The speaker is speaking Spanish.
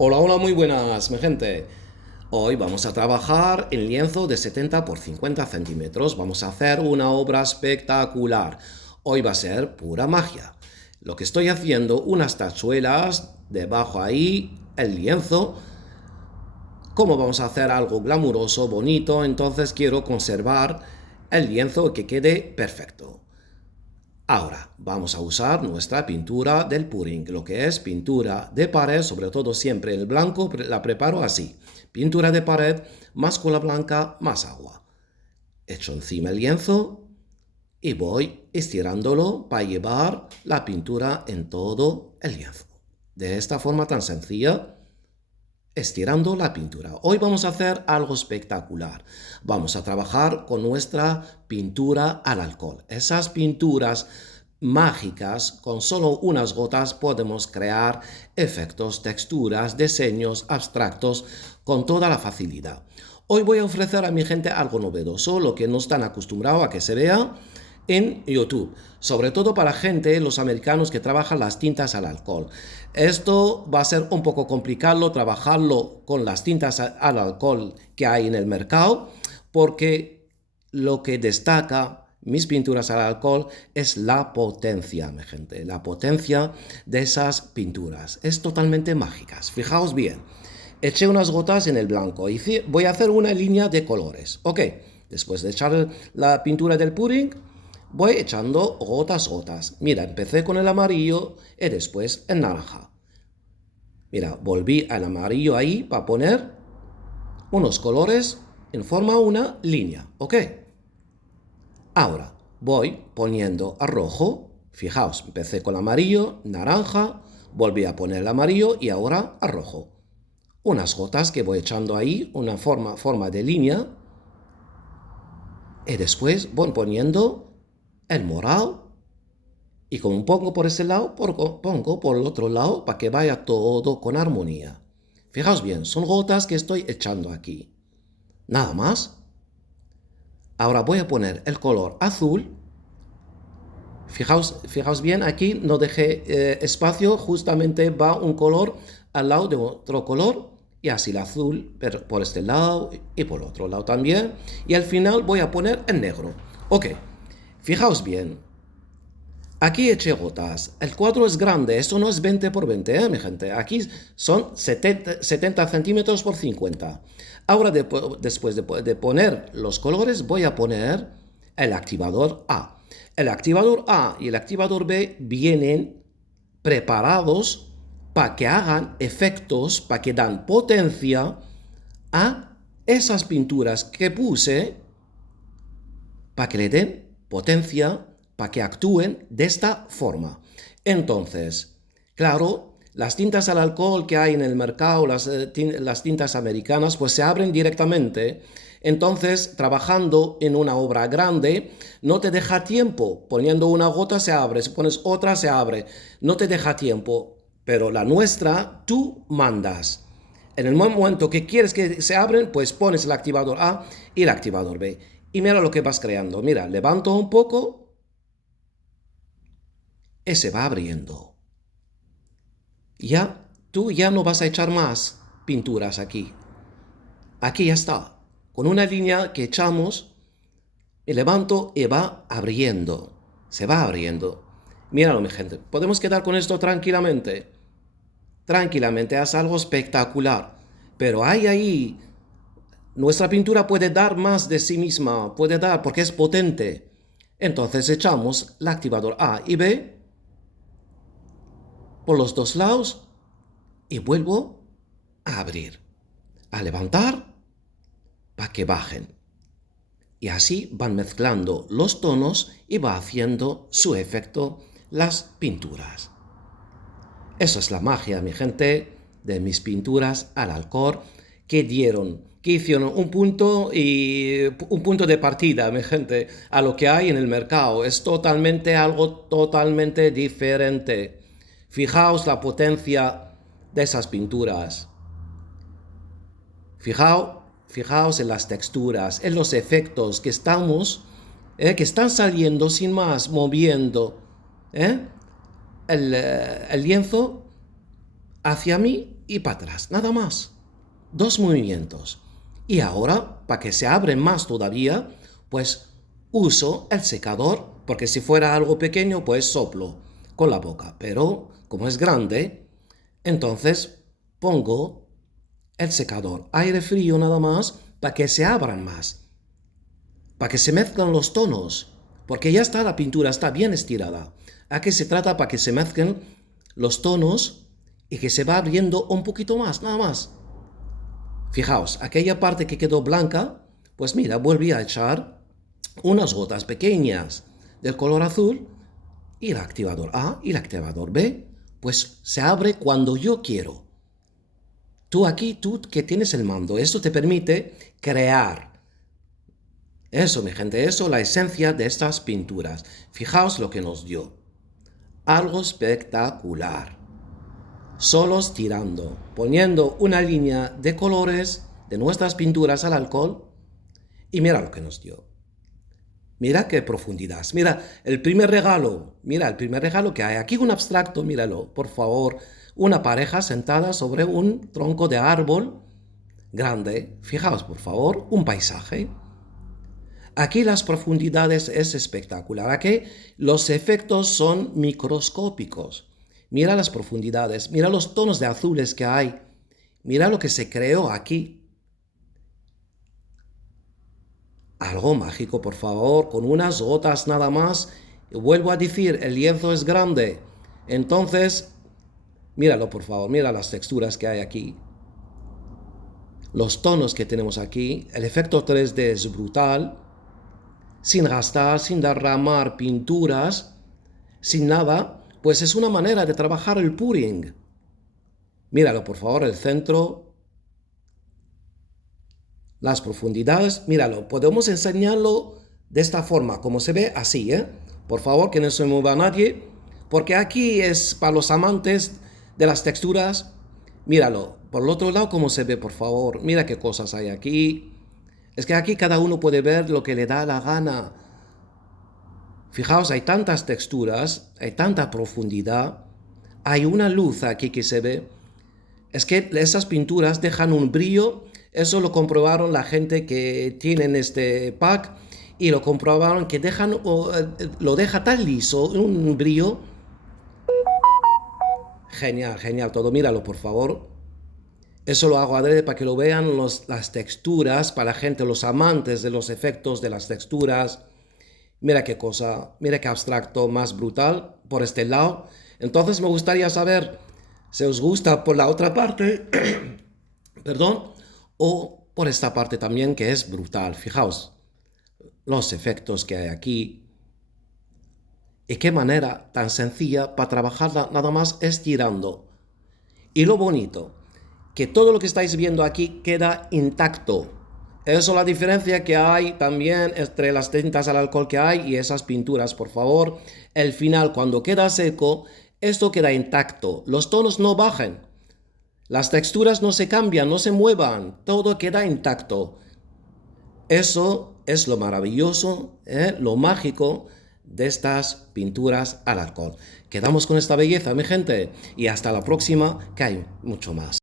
Hola, hola, muy buenas, mi gente. Hoy vamos a trabajar en lienzo de 70 por 50 centímetros. Vamos a hacer una obra espectacular. Hoy va a ser pura magia. Lo que estoy haciendo, unas tachuelas, debajo ahí, el lienzo. Como vamos a hacer algo glamuroso, bonito, entonces quiero conservar el lienzo que quede perfecto. Ahora vamos a usar nuestra pintura del pudding, lo que es pintura de pared, sobre todo siempre el blanco la preparo así. Pintura de pared, más cola blanca, más agua. Echo encima el lienzo y voy estirándolo para llevar la pintura en todo el lienzo. De esta forma tan sencilla, estirando la pintura. Hoy vamos a hacer algo espectacular. Vamos a trabajar con nuestra pintura al alcohol. Esas pinturas mágicas, con solo unas gotas podemos crear efectos, texturas, diseños abstractos con toda la facilidad. Hoy voy a ofrecer a mi gente algo novedoso, lo que no están acostumbrados a que se vea en YouTube, sobre todo para gente, los americanos que trabajan las tintas al alcohol. Esto va a ser un poco complicado trabajarlo con las tintas al alcohol que hay en el mercado, porque lo que destaca mis pinturas al alcohol es la potencia, mi gente, la potencia de esas pinturas. Es totalmente mágicas. Fijaos bien, eché unas gotas en el blanco y voy a hacer una línea de colores. Ok, después de echar la pintura del pudding, voy echando gotas. Mira, empecé con el amarillo y después el naranja. Mira, volví al amarillo ahí para poner unos colores en forma una línea, ¿ok? Ahora voy poniendo a rojo. Fijaos, empecé con el amarillo, naranja, volví a poner el amarillo y ahora a rojo. Unas gotas que voy echando ahí, una forma de línea. Y después voy poniendo el morado. Y como pongo por ese lado, pongo por el otro lado para que vaya todo con armonía. Fijaos bien, son gotas que estoy echando aquí. Nada más. Ahora voy a poner el color azul. Fijaos bien, aquí no dejé espacio, justamente va un color al lado de otro color. Y así el azul por este lado y por el otro lado también. Y al final voy a poner el negro. Ok, fijaos bien. Aquí eché gotas. El cuadro es grande, esto no es 20 por 20, mi gente. Aquí son 70 centímetros por 50. Ahora, después de poner los colores, voy a poner el activador A. El activador A y el activador B vienen preparados para que hagan efectos, para que dan potencia a esas pinturas que puse, para que le den potencia, para que actúen de esta forma. Entonces, claro, las tintas al alcohol que hay en el mercado, las tintas americanas, pues se abren directamente. Entonces, trabajando en una obra grande, no te deja tiempo. Poniendo una gota se abre, si pones otra se abre. No te deja tiempo. Pero la nuestra, tú mandas. En el momento que quieres que se abren, pues pones el activador A y el activador B. Y mira lo que vas creando. Mira, levanto un poco y se va abriendo. Ya, tú ya no vas a echar más pinturas aquí. Aquí ya está. Con una línea que echamos, me levanto y va abriendo. Se va abriendo. Míralo, mi gente. Podemos quedar con esto tranquilamente. Tranquilamente, haz algo espectacular. Pero hay ahí. Nuestra pintura puede dar más de sí misma. Puede dar porque es potente. Entonces echamos el activador A y B por los dos lados y vuelvo a abrir, a levantar para que bajen. Y así van mezclando los tonos y va haciendo su efecto las pinturas. Eso es la magia, mi gente, de mis pinturas al alcohol que hicieron un punto de partida, mi gente, a lo que hay en el mercado. Es totalmente algo totalmente diferente. Fijaos la potencia de esas pinturas. Fijaos en las texturas, en los efectos que están saliendo sin más, moviendo ¿eh? el lienzo hacia mí y para atrás, nada más. 2 movimientos. Y ahora, para que se abren más todavía, pues uso el secador, porque si fuera algo pequeño, pues soplo con la boca. Pero como es grande, entonces pongo el secador, aire frío nada más, para que se abran más, para que se mezclen los tonos, porque ya está, la pintura está bien estirada. Aquí se trata para que se mezclen los tonos y que se va abriendo un poquito más, nada más. Fijaos, aquella parte que quedó blanca, pues mira, volví a echar unas gotas pequeñas del color azul y el activador A y el activador B, pues se abre cuando yo quiero. Tú aquí, tú que tienes el mando, esto te permite crear. Eso, mi gente, eso la esencia de estas pinturas. Fijaos lo que nos dio. Algo espectacular. Solos tirando, poniendo una línea de colores de nuestras pinturas al alcohol y mira lo que nos dio. Mira qué profundidad. Mira el primer regalo que hay. Aquí un abstracto, míralo, por favor. Una pareja sentada sobre un tronco de árbol grande. Fijaos, por favor, un paisaje. Aquí las profundidades es espectacular. Aquí los efectos son microscópicos. Mira las profundidades, mira los tonos de azules que hay. Mira lo que se creó aquí. Algo mágico, por favor, con unas gotas nada más. Vuelvo a decir, el lienzo es grande. Entonces, míralo, por favor, mira las texturas que hay aquí. Los tonos que tenemos aquí. El efecto 3D es brutal. Sin gastar, sin derramar pinturas, sin nada, pues es una manera de trabajar el pouring. Míralo, por favor, el centro, las profundidades, míralo, podemos enseñarlo de esta forma, como se ve así, Por favor, que no se mueva nadie, porque aquí es para los amantes de las texturas. Míralo, por el otro lado, cómo se ve, por favor, mira qué cosas hay aquí. Es que aquí cada uno puede ver lo que le da la gana. Fijaos, hay tantas texturas, hay tanta profundidad, hay una luz aquí que se ve. Es que esas pinturas dejan un brillo, eso lo comprobaron la gente que tienen este pack y lo comprobaron que lo deja tan liso, un brillo. Genial, genial todo, míralo por favor. Eso lo hago adrede para que lo vean las texturas, para la gente, los amantes de los efectos de las texturas. Mira qué cosa, mira qué abstracto más brutal por este lado. Entonces me gustaría saber si os gusta por la otra parte, perdón, o por esta parte también que es brutal. Fijaos los efectos que hay aquí. Y qué manera tan sencilla para trabajarla nada más estirando. Y lo bonito, que todo lo que estáis viendo aquí queda intacto. Eso es la diferencia que hay también entre las tintas al alcohol que hay y esas pinturas, por favor. El final, cuando queda seco, esto queda intacto. Los tonos no bajan. Las texturas no se cambian, no se muevan. Todo queda intacto. Eso es lo maravilloso, lo mágico de estas pinturas al alcohol. Quedamos con esta belleza, mi gente, y hasta la próxima, que hay mucho más.